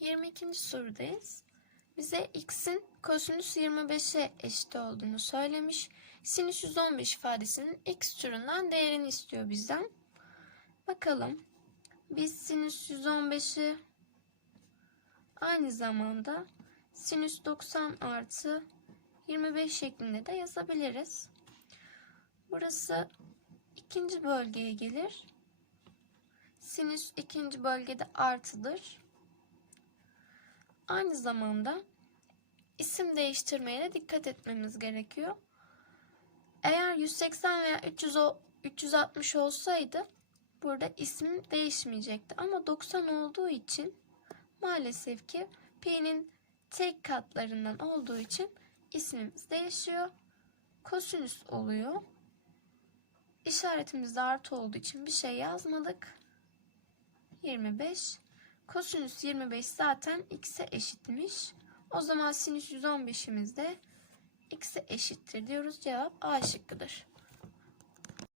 22. sorudayız. Bize x'in kosinüs 25'e eşit olduğunu söylemiş. Sinüs 115 ifadesinin x türünden değerini istiyor bizden. Bakalım. Biz sinüs 115'i aynı zamanda sinüs 90 artı 25 şeklinde de yazabiliriz. Burası ikinci bölgeye gelir. Sinüs ikinci bölgede artıdır. Aynı zamanda isim değiştirmeye de dikkat etmemiz gerekiyor. Eğer 180 veya 300 o- 360 olsaydı burada isim değişmeyecekti. Ama 90 olduğu için maalesef ki pi'nin tek katlarından olduğu için ismimiz değişiyor. Kosinüs oluyor. İşaretimiz de artı olduğu için bir şey yazmadık. 25. Kosinüs 25 zaten x'e eşitmiş. O zaman sinüs 115'imiz de x'e eşittir diyoruz. Cevap A şıkkıdır.